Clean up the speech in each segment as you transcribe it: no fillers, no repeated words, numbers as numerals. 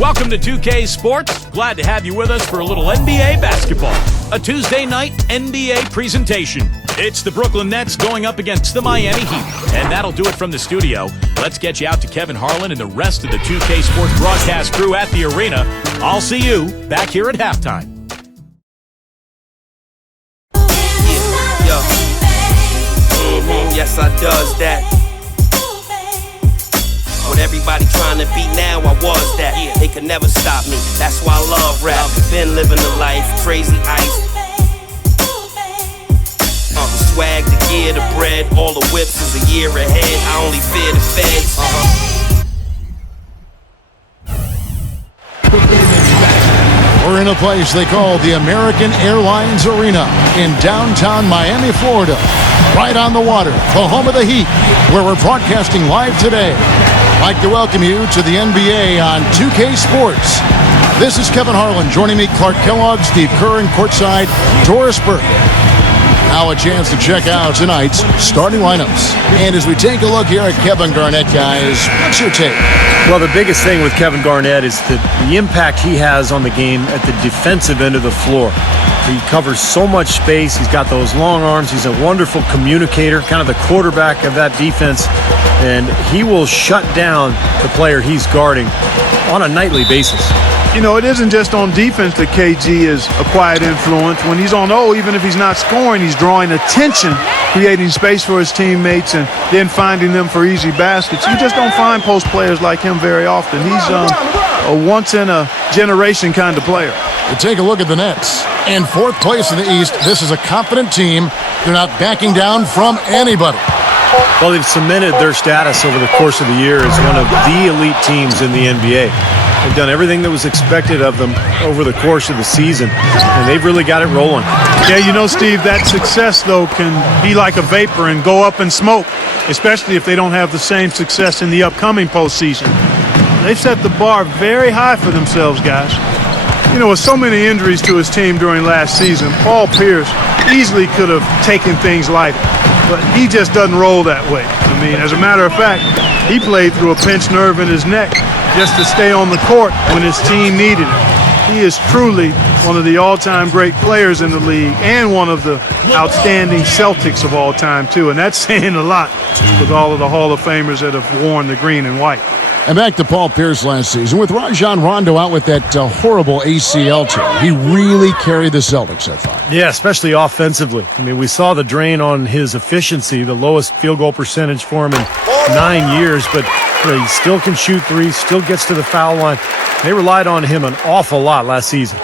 Welcome to 2K Sports. Glad to have you with us for a little NBA basketball. A Tuesday night NBA presentation. It's the Brooklyn Nets going up against the Miami Heat. And that'll do it from the studio. Let's get you out to Kevin Harlan and the rest of the 2K Sports broadcast crew at the arena. I'll see you back here at halftime. Yes, I does that. What everybody trying to be now, I was that. They could never stop me, that's why I love rap. Been living the life, crazy ice. The swag, the gear, the bread, all the whips is a year ahead. I only fear the feds. We're in a place they call the American Airlines Arena in downtown Miami, Florida. Right on the water, the home of the Heat, where we're broadcasting live today. I'd like to welcome you to the NBA on 2K Sports. This is Kevin Harlan. Joining me, Clark Kellogg, Steve Kerr, and courtside, Doris Burke. Now a chance to check out tonight's starting lineups. And as we take a look here at Kevin Garnett, guys, what's your take? Well, the biggest thing with Kevin Garnett is the impact he has on the game at the defensive end of the floor. He covers so much space. He's got those long arms. He's a wonderful communicator, kind of the quarterback of that defense. And he will shut down the player he's guarding on a nightly basis. You know, it isn't just on defense that KG is a quiet influence. When he's on O, even if he's not scoring, he's drawing attention, creating space for his teammates, and then finding them for easy baskets. You just don't find post players like him very often. He's a once-in-a-generation kind of player. You take a look at the Nets. In fourth place in the East, this is a confident team. They're not backing down from anybody. Well, they've cemented their status over the course of the year as one of the elite teams in the NBA. They've done everything that was expected of them over the course of the season, and they've really got it rolling. Yeah, you know, Steve, that success, though, can be like a vapor and go up in smoke, especially if they don't have the same success in the upcoming postseason. They've set the bar very high for themselves, guys. You know, with so many injuries to his team during last season, Paul Pierce easily could have taken things lighter, but he just doesn't roll that way. I mean, as a matter of fact, he played through a pinched nerve in his neck just to stay on the court when his team needed him. He is truly one of the all-time great players in the league and one of the outstanding Celtics of all time, too. And that's saying a lot with all of the Hall of Famers that have worn the green and white. And back to Paul Pierce last season. With Rajon Rondo out with that horrible ACL team, he really carried the Celtics, I thought. Yeah, especially offensively. I mean, we saw the drain on his efficiency, the lowest field goal percentage for him in 9 years, but you know, he still can shoot threes, still gets to the foul line. They relied on him an awful lot last season.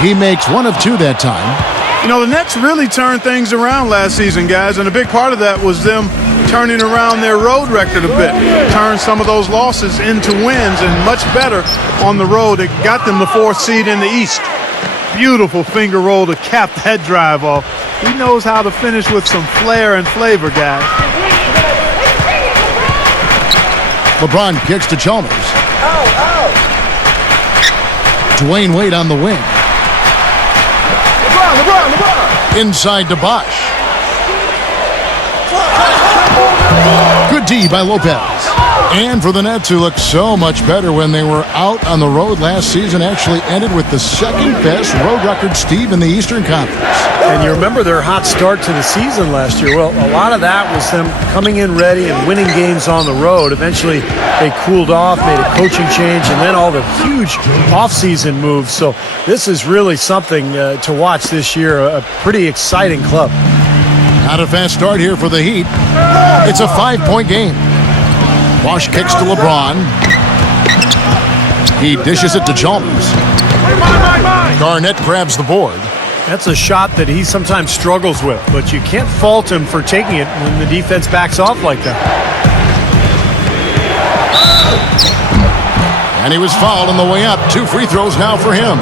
He makes one of two that time. You know, the Nets really turned things around last season, guys, and a big part of that was them turning around their road record a bit. Turned some of those losses into wins, and much better on the road. It got them the 4th seed in the East. Beautiful finger roll to cap that drive off. He knows how to finish with some flair and flavor, guys. LeBron kicks to Chalmers. Dwayne Wade on the wing. LeBron. Inside to Bosh. Good D by Lopez. And for the Nets, who looked so much better when they were out on the road last season, actually ended with the second best road record, Steve, in the Eastern Conference. And you remember their hot start to the season last year. Well, a lot of that was them coming in ready and winning games on the road. Eventually, they cooled off, made a coaching change, and then all the huge offseason moves. So this is really something to watch this year, a pretty exciting club. Not a fast start here for the Heat. It's a 5-point game. Bosh kicks to LeBron. He dishes it to Chalmers. Garnett grabs the board. That's a shot that he sometimes struggles with, but you can't fault him for taking it when the defense backs off like that. And he was fouled on the way up. 2 free throws now for him.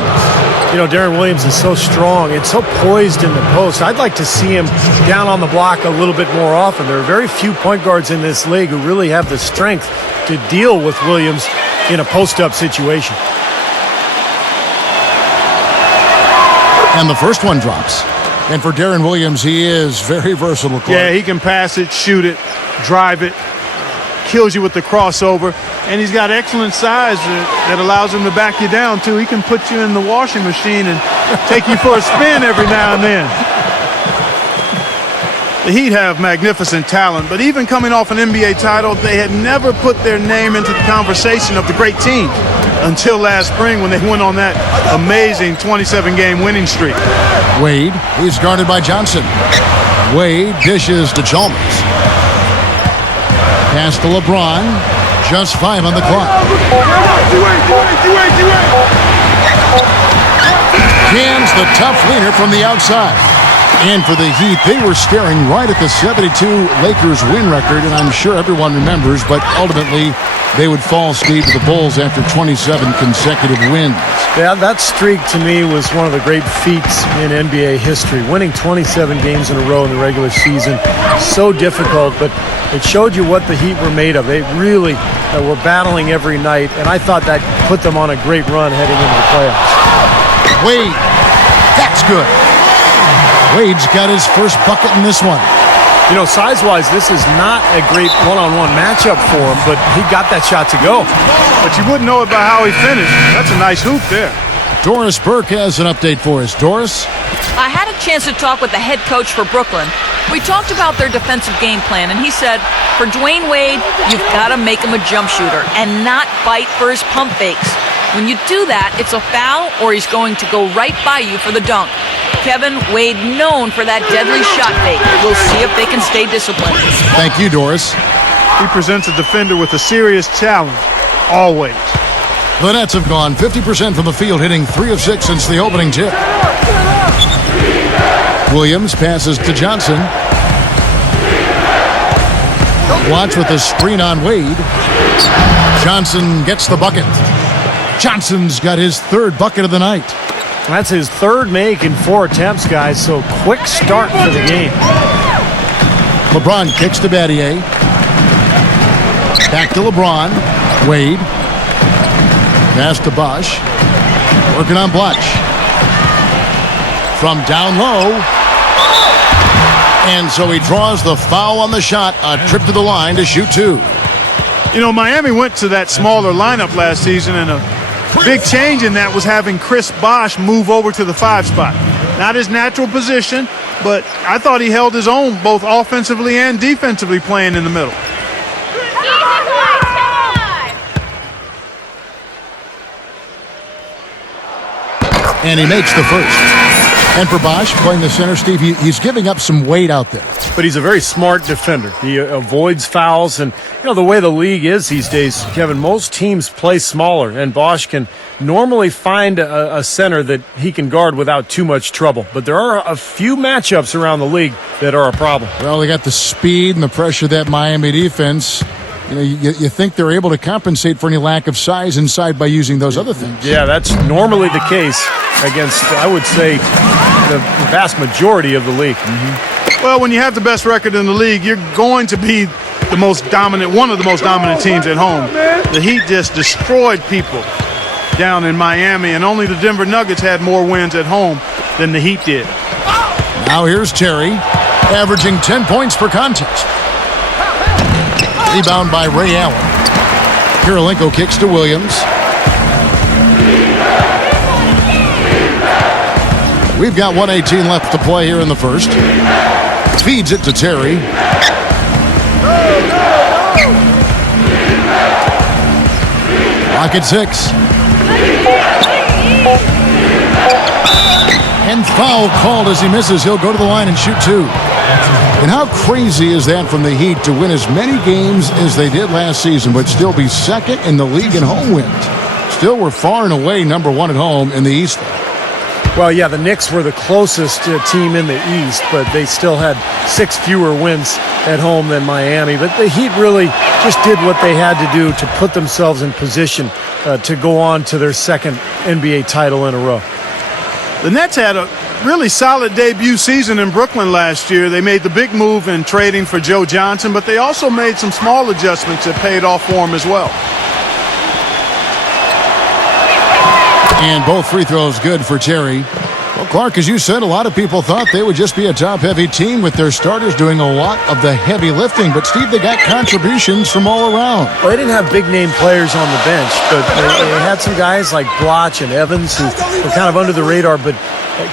You know, Deron Williams is so strong and so poised in the post. I'd like to see him down on the block a little bit more often. There are very few point guards in this league who really have the strength to deal with Williams in a post-up situation. And the first one drops. And for Deron Williams, he is very versatile. Clark. Yeah, he can pass it, shoot it, drive it, kills you with the crossover. And he's got excellent size that allows him to back you down, too. He can put you in the washing machine and take you for a spin every now and then. The Heat have magnificent talent, but even coming off an NBA title, they had never put their name into the conversation of the great team until last spring when they went on that amazing 27-game winning streak. Wade, he's guarded by Johnson. Wade dishes to Chalmers. Pass to LeBron. Just 5 on the clock. Cans the tough leaner from the outside. And for the Heat, they were staring right at the 72 Lakers win record, and I'm sure everyone remembers, but ultimately they would fall speed to the Bulls after 27 consecutive wins. Yeah, that streak to me was one of the great feats in NBA history. Winning 27 games in a row in the regular season, so difficult, but it showed you what the Heat were made of. They really were battling every night, and I thought that put them on a great run heading into the playoffs. Wade, that's good. Wade's got his first bucket in this one. You know, size-wise, this is not a great one-on-one matchup for him, but he got that shot to go. But you wouldn't know it by how he finished. That's a nice hoop there. Doris Burke has an update for us. Doris? I had a chance to talk with the head coach for Brooklyn. We talked about their defensive game plan, and he said, for Dwayne Wade, you've got to make him a jump shooter and not bite for his pump fakes. When you do that, it's a foul or he's going to go right by you for the dunk. Kevin, Wade known for that deadly shot fake. We'll see if they can stay disciplined. Thank you, Doris. He presents a defender with a serious challenge, always. The Nets have gone 50% from the field, hitting 3 of 6 since the opening tip. Williams passes to Johnson. Watch with the screen on Wade. Johnson gets the bucket. Johnson's got his third bucket of the night. That's his third make in 4 attempts, guys, so quick start for the game. LeBron kicks to Battier. Back to LeBron. Wade. Pass to Bosch. Working on Blatch. From down low. And so he draws the foul on the shot. A trip to the line to shoot 2. You know, Miami went to that smaller lineup last season, and a big change in that was having Chris Bosh move over to the 5 spot. Not his natural position, but I thought he held his own both offensively and defensively playing in the middle. And he makes the first. And for Bosch, playing the center, Steve, he's giving up some weight out there. But he's a very smart defender. He avoids fouls. And, you know, the way the league is these days, Kevin, most teams play smaller. And Bosch can normally find a center that he can guard without too much trouble. But there are a few matchups around the league that are a problem. Well, they got the speed and the pressure of that Miami defense. You know, you think they're able to compensate for any lack of size inside by using those other things. Yeah, that's normally the case against, I would say, the vast majority of the league. Well, when you have the best record in the league, you're going to be the most dominant, one of the most dominant teams at home. The Heat just destroyed people down in Miami, and only the Denver Nuggets had more wins at home than the Heat did. Now here's Terry, averaging 10 points per contest. Rebound by Ray Allen. Kirilenko kicks to Williams. We've got 1:18 left to play here in the first. Feeds it to Terry. Clock at 6. And foul called as he misses. He'll go to the line and shoot 2. And how crazy is that from the Heat to win as many games as they did last season, but still be second in the league in home wins? Still, we're far and away number 1 at home in the East. Well, yeah, the Knicks were the closest team in the East, but they still had 6 fewer wins at home than Miami. But the Heat really just did what they had to do to put themselves in position to go on to their second NBA title in a row. The Nets had a really solid debut season in Brooklyn last year. They made the big move in trading for Joe Johnson, but they also made some small adjustments that paid off for them as well. And both free throws good for Terry. Well, Clark, as you said, a lot of people thought they would just be a top-heavy team with their starters doing a lot of the heavy lifting. But, Steve, they got contributions from all around. Well, they didn't have big-name players on the bench, but they had some guys like Blotch and Evans who were kind of under the radar, but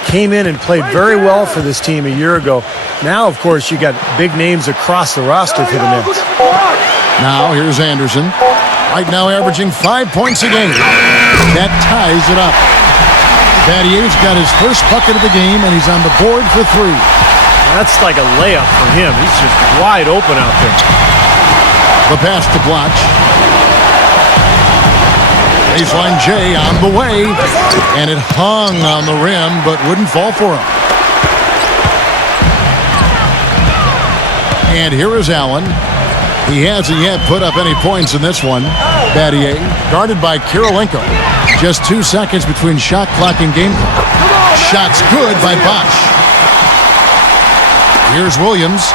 came in and played very well for this team a year ago. Now, of course, you got big names across the roster for the Nets. Now, here's Anderson. Right now averaging 5 points a game. That ties it up. Battier's got his first bucket of the game, and he's on the board for 3. That's like a layup for him. He's just wide open out there. The pass to Blotch. Baseline J on the way, and it hung on the rim, but wouldn't fall for him. And here is Allen. He hasn't yet put up any points in this one. Battier, guarded by Kirilenko. Just 2 seconds between shot clock and game clock. Shot's good by Bosch. Here's Williams.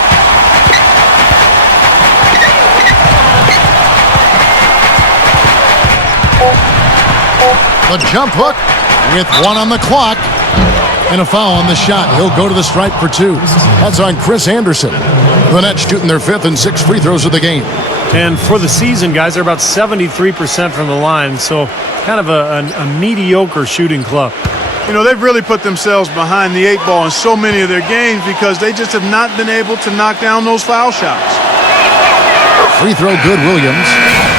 The jump hook with 1 on the clock. And a foul on the shot. He'll go to the stripe for 2. That's on Chris Anderson. The Nets shooting their 5th and 6th free throws of the game. And for the season, guys, they're about 73% from the line, so kind of a mediocre shooting club. You know, they've really put themselves behind the 8 ball in so many of their games because they just have not been able to knock down those foul shots. Free throw good, Williams.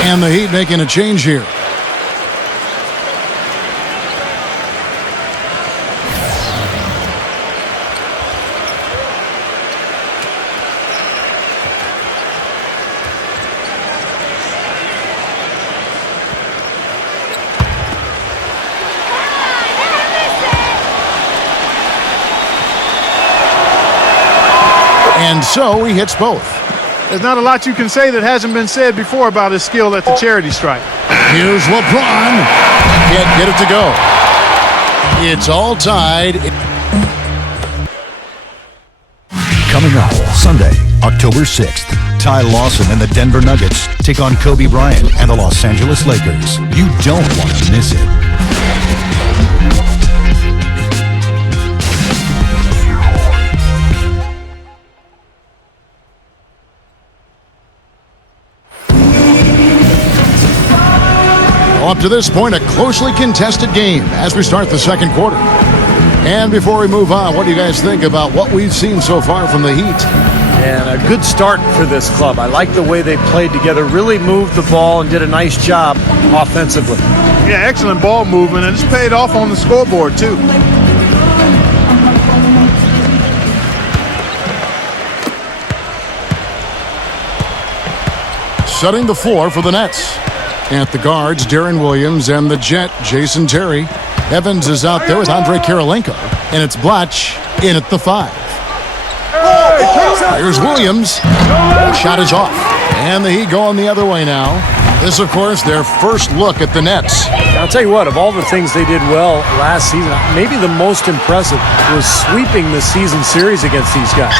And the Heat making a change here. And so he hits both. There's not a lot you can say that hasn't been said before about his skill at the charity stripe. Here's LeBron. Can't get it to go. It's all tied. Coming up Sunday, October 6th, Ty Lawson and the Denver Nuggets take on Kobe Bryant and the Los Angeles Lakers. You don't want to miss it. Up to this point, a closely contested game as we start the second quarter. And before we move on, what do you guys think about what we've seen so far from the Heat? And a good start for this club. I like the way they played together, really moved the ball and did a nice job offensively. Yeah, excellent ball movement, and it's paid off on the scoreboard, too. Setting the floor for the Nets. At the guards, Deron Williams, and the Jet, Jason Terry. Evans is out there with Andre Kirilenko, and it's Blotch in at the 5. Here's Williams. Shot is off, and the Heat going the other way now. This, of course, their first look at the Nets. I'll tell you what, of all the things they did well last season, maybe the most impressive was sweeping the season series against these guys.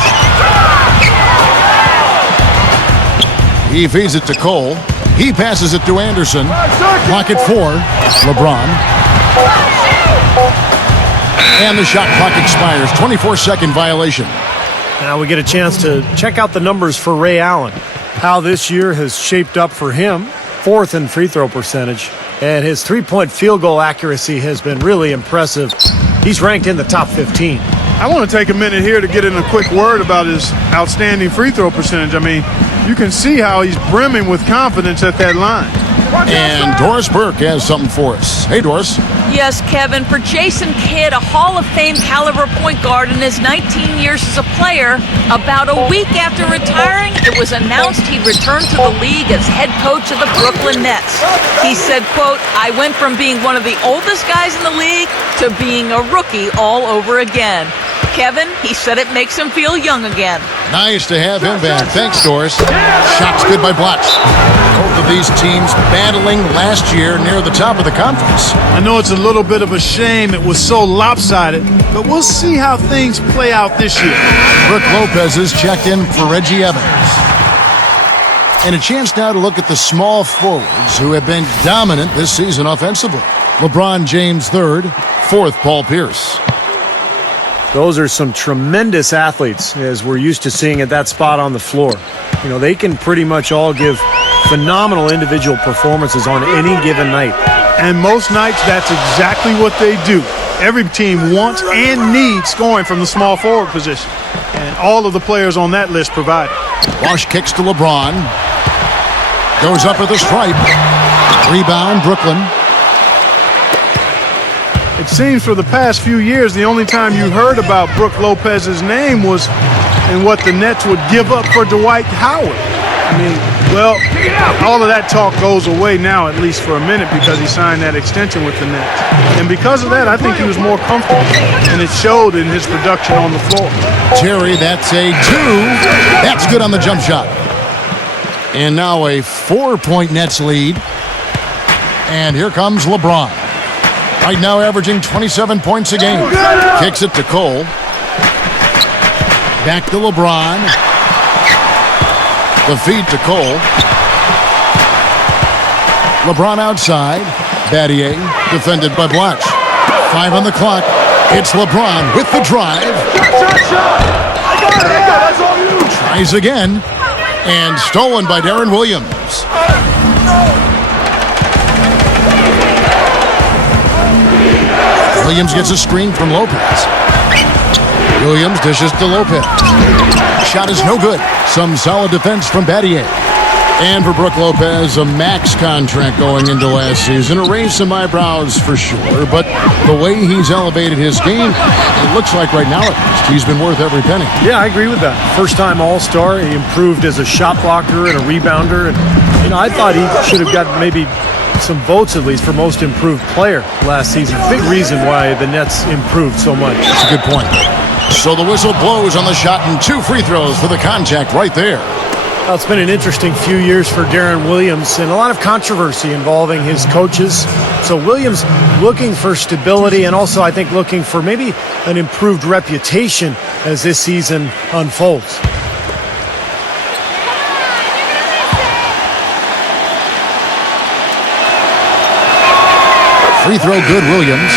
He feeds it to Cole. He passes it to Anderson. Pocket 4, LeBron. And the shot clock expires. 24-second violation. Now we get a chance to check out the numbers for Ray Allen. How this year has shaped up for him. 4th in free throw percentage. And his three-point field goal accuracy has been really impressive. He's ranked in the top 15. I want to take a minute here to get in a quick word about his outstanding free throw percentage. I mean, you can see how he's brimming with confidence at that line. And Doris Burke has something for us. Hey, Doris. Yes, Kevin. For Jason Kidd, a Hall of Fame caliber point guard in his 19 years as a player, about a week after retiring, it was announced he'd return to the league as head coach of the Brooklyn Nets. He said, quote, "I went from being one of the oldest guys in the league to being a rookie all over again." Kevin, he said it makes him feel young again. Nice to have him back. Thanks, Doris. Shots good by Blotch. Both of these teams battling last year near the top of the conference. I know it's a little bit of a shame it was so lopsided, but we'll see how things play out this year. Brooke Lopez is checked in for Reggie Evans. And a chance now to look at the small forwards who have been dominant this season offensively. LeBron James third, fourth Paul Pierce. Those are some tremendous athletes, as we're used to seeing at that spot on the floor. You know, they can pretty much all give phenomenal individual performances on any given night. And most nights, that's exactly what they do. Every team wants and needs scoring from the small forward position. And all of the players on that list provide it. Wash kicks to LeBron. Goes up at the stripe. Rebound, Brooklyn. It seems for the past few years, the only time you heard about Brook Lopez's name was in what the Nets would give up for Dwight Howard. I mean, well, all of that talk goes away now, at least for a minute, because he signed that extension with the Nets. And because of that, I think he was more comfortable, and it showed in his production on the floor. Terry, that's a 2. That's good on the jump shot. And now a 4-point Nets lead. And here comes LeBron. Right now averaging 27 points a game. Kicks it to Cole. Back to LeBron. The feed to Cole. LeBron outside. Battier defended by Blanche. 5 on the clock. It's LeBron with the drive. Tries again. And stolen by Deron Williams. Williams gets a screen from Lopez. Williams dishes to Lopez. Shot is no good. Some solid defense from Battier. And for Brook Lopez, a max contract going into last season. It raised some eyebrows for sure, but the way he's elevated his game, it looks like right now at least, he's been worth every penny. Yeah, I agree with that. First-time All-Star, he improved as a shot blocker and a rebounder. And, you know, I thought he should have gotten maybe some votes at least for most improved player last season. Big reason why the Nets improved so much. That's a good point. So the whistle blows on the shot and 2 free throws for the contact right there. Well, it's been an interesting few years for Deron Williams and a lot of controversy involving his coaches. So Williams looking for stability and also I think looking for maybe an improved reputation as this season unfolds. Free throw good, Williams.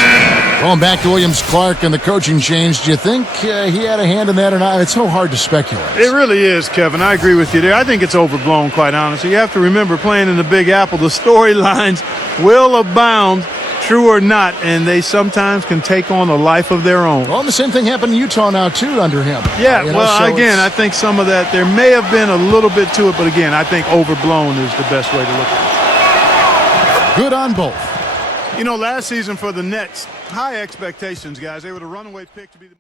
Going back to Williams-Clark and the coaching change, do you think he had a hand in that or not? It's so hard to speculate. It really is, Kevin. I agree with you there. I think it's overblown, quite honestly. You have to remember, playing in the Big Apple, the storylines will abound, true or not, and they sometimes can take on a life of their own. Well, the same thing happened in Utah now, too, under him. Yeah, again, I think some of that, there may have been a little bit to it, but again, I think overblown is the best way to look at it. Good on both. You know, last season for the Nets, high expectations, guys. They were the runaway pick to be the